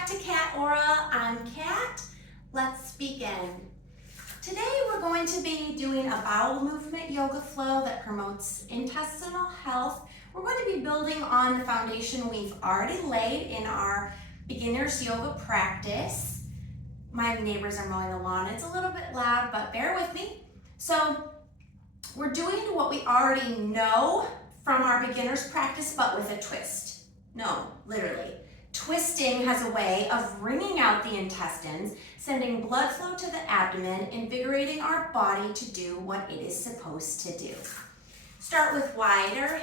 back to Cat Aura. I'm Cat. Let's begin. Today we're going to be doing a bowel movement yoga flow that promotes intestinal health. We're going to be building on the foundation we've already laid in our beginner's yoga practice. My neighbors are mowing the lawn. It's a little bit loud, but bear with me. So we're doing what we already know from our beginner's practice, but with a twist. No, literally. Twisting has a way of wringing out the intestines, sending blood flow to the abdomen, invigorating our body to do what it is supposed to do. Start with wider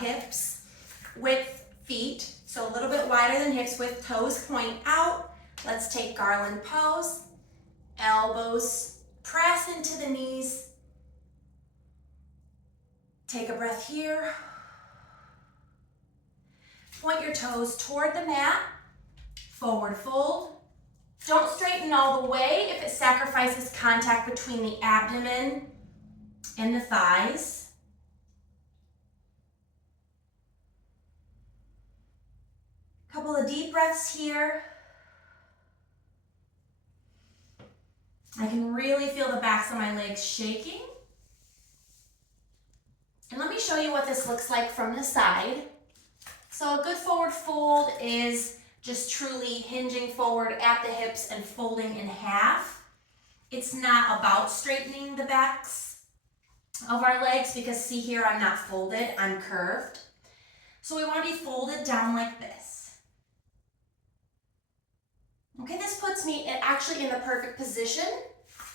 hips, width feet, so a little bit wider than hips, with toes point out. Let's take garland pose. Elbows press into the knees. Take a breath here. Point your toes toward the mat, forward fold. Don't straighten all the way if it sacrifices contact between the abdomen and the thighs. Couple of deep breaths here. I can really feel the backs of my legs shaking. And let me show you what this looks like from the side. So a good forward fold is just truly hinging forward at the hips and folding in half. It's not about straightening the backs of our legs because see here, I'm not folded, I'm curved. So we want to be folded down like this. Okay, this puts me actually in the perfect position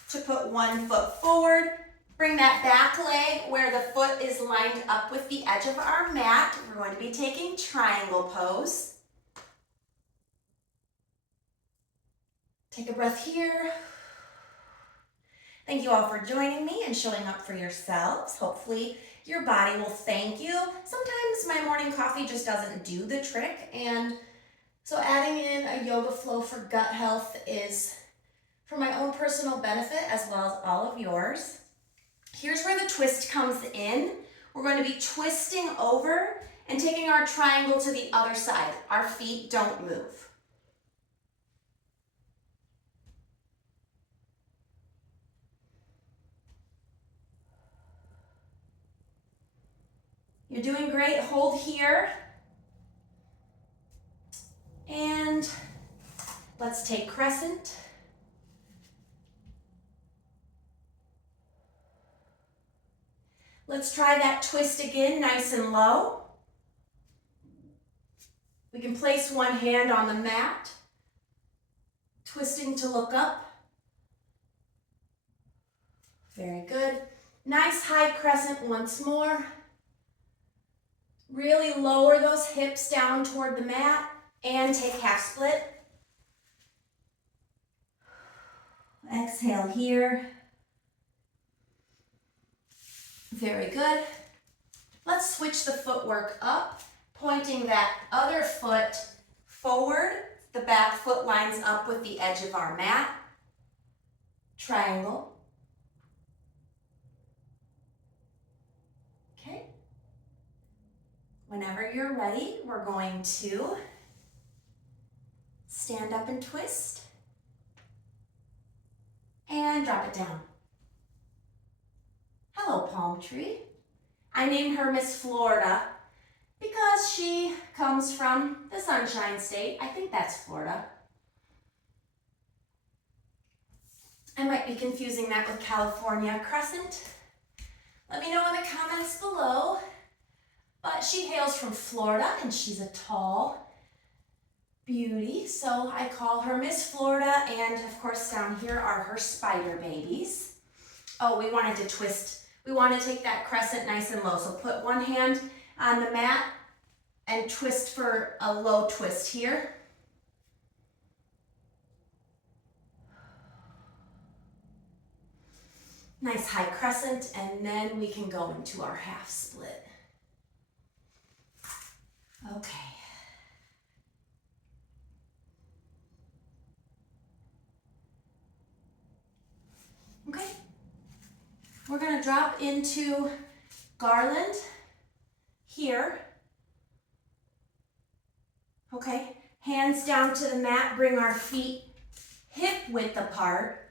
to put one foot forward. Bring that back leg where the foot is lined up with the edge of our mat. We're going to be taking triangle pose. Take a breath here. Thank you all for joining me and showing up for yourselves. Hopefully your body will thank you. Sometimes my morning coffee just doesn't do the trick, and so adding in a yoga flow for gut health is for my own personal benefit as well as all of yours. Here's where the twist comes in. We're going to be twisting over and taking our triangle to the other side. Our feet don't move. You're doing great. Hold here. And let's take crescent. Let's try that twist again, nice and low. We can place one hand on the mat, twisting to look up. Very good. Nice high crescent once more. Really lower those hips down toward the mat and take half split. Exhale here. Very good. Let's switch the footwork up, pointing that other foot forward. The back foot lines up with the edge of our mat. Triangle. Okay. Whenever you're ready, we're going to stand up and twist and drop it down. Hello, palm tree. I named her Miss Florida because she comes from the Sunshine State. I think that's Florida. I might be confusing that with California crescent. Let me know in the comments below. But she hails from Florida and she's a tall beauty. So I call her Miss Florida, and of course down here are her spider babies. Oh, we wanted to twist. We want to take that crescent nice and low. So put one hand on the mat and twist for a low twist here. Nice high crescent, and then we can go into our half split. Okay. Okay. We're going to drop into garland here. Okay, Hands down to the mat, bring our feet hip width apart.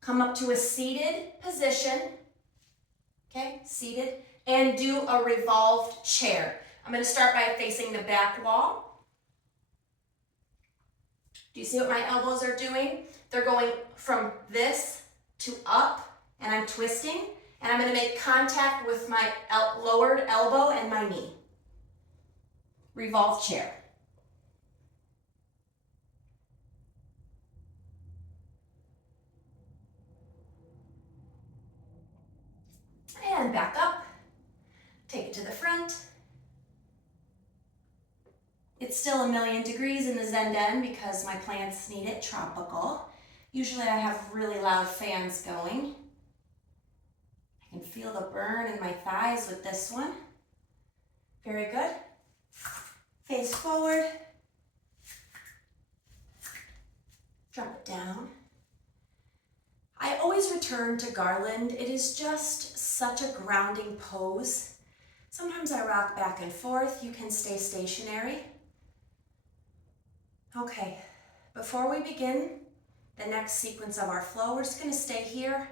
Come up to a seated position, okay, seated, and do a revolved chair. I'm going to start by facing the back wall. Do you see what my elbows are doing? They're going from this to up, and I'm twisting, and I'm going to make contact with my lowered elbow and my knee. Revolved chair. And back up. Take it to the front. It's still 1,000,000 degrees in the Zen Den because my plants need it tropical. Usually I have really loud fans going. I can feel the burn in my thighs with this one. Very good. Face forward. Drop it down. I always return to garland. It is just such a grounding pose. Sometimes I rock back and forth. You can stay stationary. Okay, before we begin the next sequence of our flow, we're just going to stay here.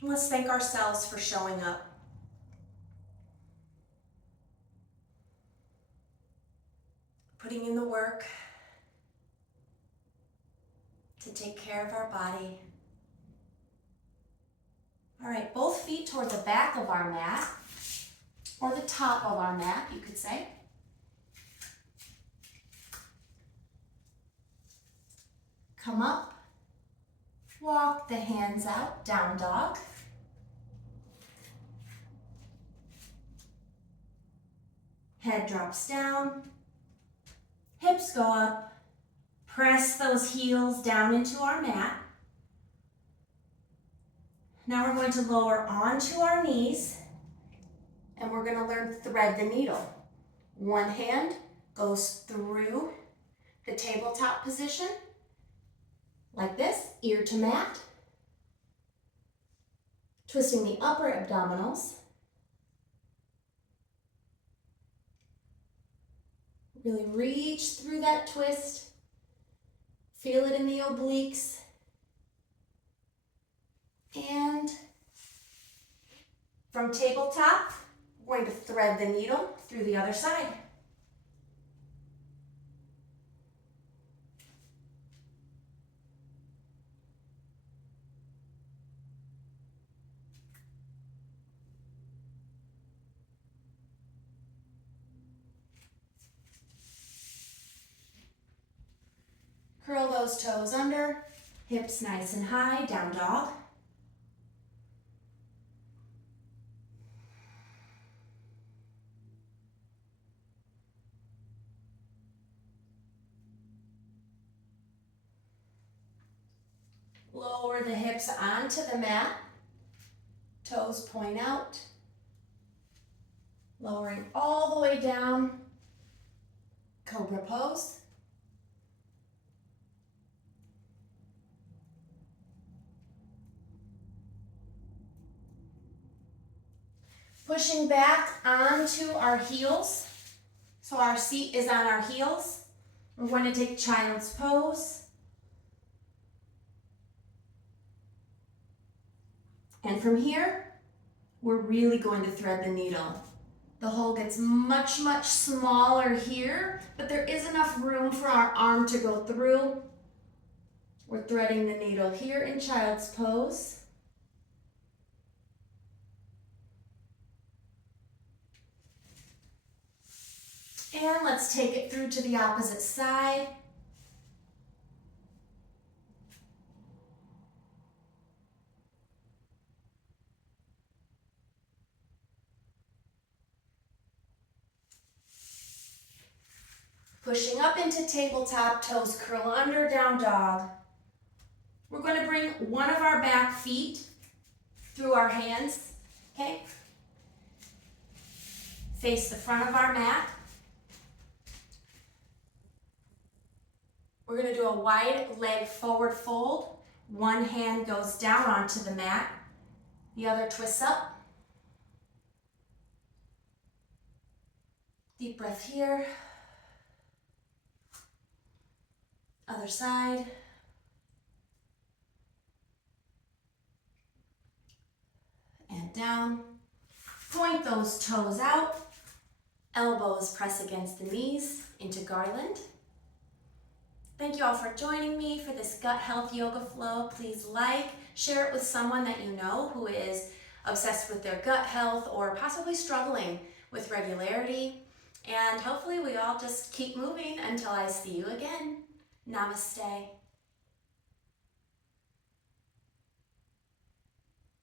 And let's thank ourselves for showing up. Putting in the work to take care of our body. All right, both feet toward the back of our mat, or the top of our mat, you could say. Come up, walk the hands out, down dog. Head drops down, hips go up, press those heels down into our mat. Now we're going to lower onto our knees, and we're going to learn to thread the needle. One hand goes through the tabletop position, like this, ear to mat, twisting the upper abdominals. Really reach through that twist. Feel it in the obliques. And from tabletop, we're going to thread the needle through the other side. Curl those toes under, hips nice and high, down dog. Lower the hips onto the mat, toes point out, lowering all the way down, cobra pose. Pushing back onto our heels, so our seat is on our heels. We're going to take child's pose. And from here, we're really going to thread the needle. The hole gets much, much smaller here, but there is enough room for our arm to go through. We're threading the needle here in child's pose. And let's take it through to the opposite side. Pushing up into tabletop, toes curl under, down dog. We're going to bring one of our back feet through our hands, okay? Face the front of our mat. We're going to do a wide leg forward fold. One hand goes down onto the mat. The other twists up. Deep breath here. Other side. And down. Point those toes out. Elbows press against the knees into garland. Thank you all for joining me for this gut health yoga flow. Please like, share it with someone that you know who is obsessed with their gut health or possibly struggling with regularity. And hopefully we all just keep moving until I see you again. Namaste.